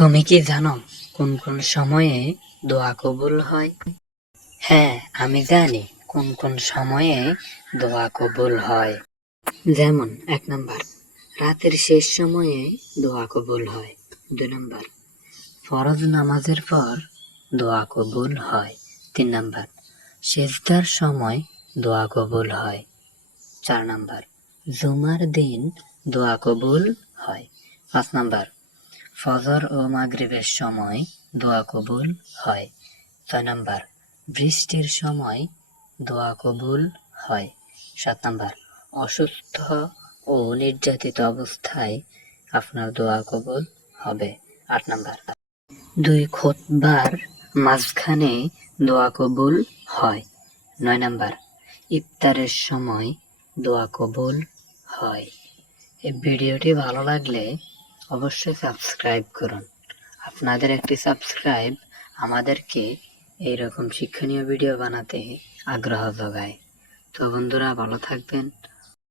তুমি কি জানো কোন কোন সময়ে দোয়া কবুল হয়? হ্যাঁ আমি জানি কোন কোন সময়ে দোয়া কবুল হয়। যেমন, এক নম্বর, রাতের শেষ সময়ে দোয়া কবুল হয়। দুই নম্বর, ফরজ নামাজের পর দোয়া কবুল হয়। তিন নাম্বার, সেজদার সময় দোয়া কবুল হয়। চার নাম্বার, জুমার দিন দোয়া কবুল হয়। পাঁচ নাম্বার ফজর ও মাগরিবের সময় দোয়া কবুল হয়। ছয় নম্বর, বৃষ্টির সময় দোয়া কবুল হয়। সাত নম্বর, অসুস্থ ও নির্যাতিত অবস্থায় আপনার দোয়া কবুল হবে। আট নম্বর, দুই খুতবার মাঝখানে দোয়া কবুল হয়। নয় নম্বর, ইফতারের সময় দোয়া কবুল হয়। এই ভিডিওটি ভালো লাগলে অবশ্যই সাবস্ক্রাইব করুন। আপনাদের একটি সাবস্ক্রাইব আমাদেরকে এইরকম শিক্ষণীয় ভিডিও বানাতে আগ্রহ যোগায়। তো বন্ধুরা, ভালো থাকবেন।